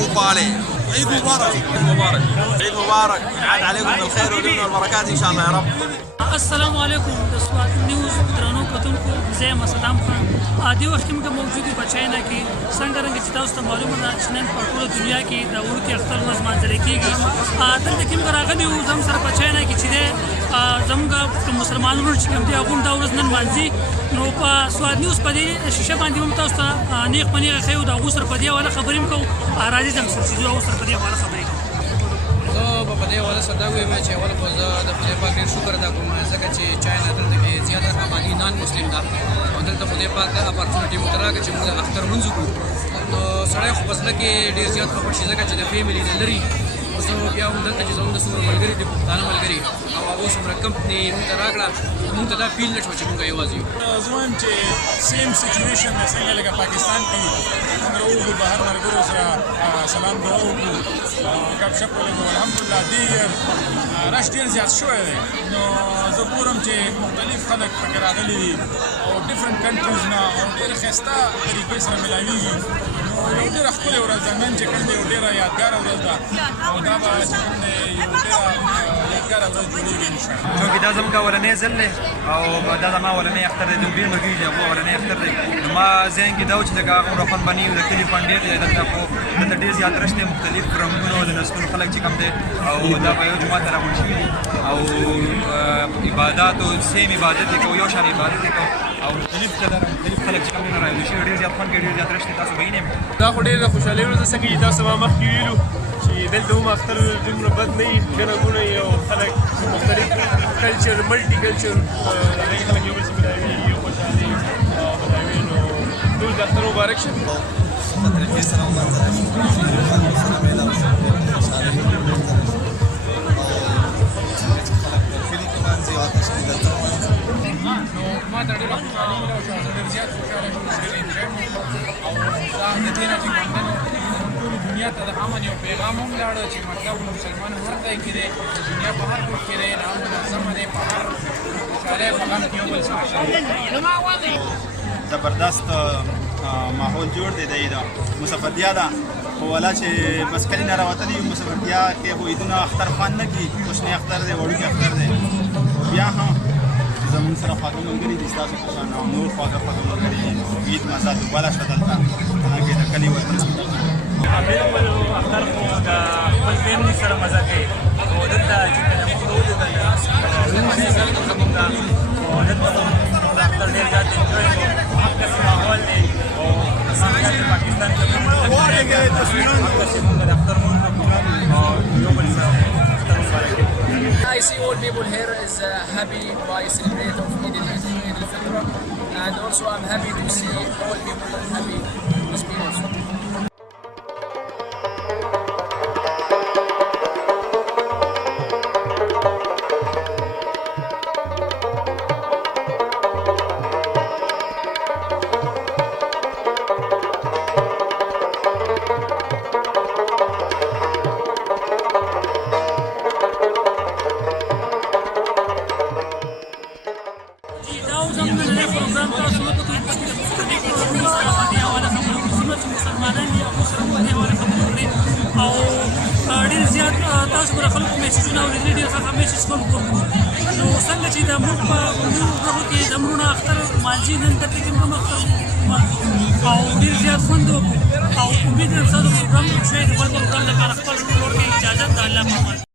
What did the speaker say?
وطالع. عيد مبارك. عيد مبارك. عيد مبارك. يعاد عليكم بالخير واليمن والبركات ان شاء الله يا رب. السلام علیکم د سوات نیوز درنو کتونکو زه یم صدام خان. د وخت کې موږ موجود یو په چاینا کې څنګه رنګ چې تاسو ته معلومه ده چې نن په ټوله دنیا کې د وړوکي اختر ورځ لمانځل کېږي. دلته کې موږ راغلي یو زموږ سره په چاینا کې چې دی زموږ مسلمانانو چې کوم دی هغوی دا ورځ نن لمانځي. نو په سوات نیوز په دې شیشه باندې هم تاسو ته نیغ په نیغه ښیو د هغوی سره په دې حواله خبرې هم کوو. راځئ زموږ سره چې زه هغوی سره په دې حواله خبرې کوم. زه به په دې حواله سره دا ووایم چې اول خو زه د خدای پاک ډېر شکر ادا کوم ځکه چې چاینا دلته کې زیاته آبادي نان مسلم ده او دلته خدای پاک دا اپارچونټي موږ ته راکړه چې موږ اختر لمونځ وکړو. نو سړی خو په زړه کې ډېر زیات خفه شي ځکه چې د فیملي نه لرې زه بیا هم دلته چې زموږ د څومره ملګري دي پښتانه ملګري او هغو څومره کمپنۍ موږ ته راکړه موږ ته دا فیل نه شوه چې موږ یوازې یو. زه وایم چې سیم سچویشن دی څنګه لکه پاکستان کې موږ راوځو بهر ملګرو سره سلام دعا وکړو ګپ شپ ولګو. الحمدلله دې رش ډېر زیات شوی دی. نو زه ګورم چې مختلف خلک پکې راغلي دي او ډفرنټ کنټریز نه او ډېرې ښایسته طریقې سره ملاویږي. نو یو ډېره ښکلې ورځ ده نن چې کوم دی یو ډېره یادګاره ورځ ده او دا به چې کوم دی یو ډېره یادګاره ورځ جوړېږي انشاءالله. چونکې دا زموږ اولنی ځل دی او دا زما اولنی اختر دی. د ډېر ملګري چې هغو اولنی اختر دی. نو ما ذهن کې دا و چې لکه هغومره خوند به نه وي. د کلي خوند ډېر دی دلته خو دلته ډېر زیات رش دی مختلف رنګونو د نسلونو خلک چې کوم دی او دا په یو جومات ته راغونډ شوي دي او عبادات او سیم عبادت یې کوو یو شان عبادت یې کوو او مختلف خلک چې کوم دی نو راغلي شوي ډېر زیات خوند کوي ډېر زیات رش دی. تاسو به وینئ دا خو ډېره خوشحالي ورځ ده څنګه چې تاسو ما مخکې ویلو چې دلته هم اختر دومره بد نه وي ګڼه ګوڼه یې او خلک مختلف کلچر ملټي کلچر هغې خلک یو بل سره ملاوي یو خوشحالي ملاوي. نو ټول د اختر مبارک شه. نو ما ته ډېره خوشحالي راوشوه زه ډېر زیات خوشحاله شوم ډېر انجوی مو وکړو او دا د دې نه چې کوم دی نو ټولې دنیا ته د امن یو پیغام هم لاړه چې مطلب مسلمان هر ځای کې دی د دنیا په هر ګوټ کې دی دا منظمه دی په هر خوشحالۍ په غم کې یو بل سره زبردست ماحول جوړ دی د عید مسافرتیا ده خو والا چې بس کلي نه راوتلي یو مسافرتیا کې خو عیدونه اختر خوند نه کي کوچنی اختر دی وړوکی اختر دی بیا هم زموږ سره خواږه ملګري دي ستاسو په شان او نور خواږه ملګري عید مزه دوباره شوه دلته هغې د کلي وطن بالکل اختر خو د خپل فیملي سره مزه کوي او دلته چې کله موږ ولیدل لومړنی ځل چې موږ دلته د اختر ډېر زیات انجوی کوو. همداسې ماحول دی او څنګه چې پاکستان کې همداسې موږ د اختر لمونځ وکړو او یو بل سره اختر مبارک کوي. I see all people here is happy by celebrating of Eid al-Fitr and also I'm happy to see all people happy with me also. او ډېر زیات تاسو به د خلکو میسیجونه اورېدلي ډېر ښه میسیج هم ورکړو. نو څنګه چې د موږ په دغو کې زموږونه اختر لمانځي نن دلته کې هم اختر او ډېر زیات خوند وکړو او امید لرم ستاسو پروګرام ښه د بل پروګرام لپاره خپل ورور کې اجازت د الله په امان.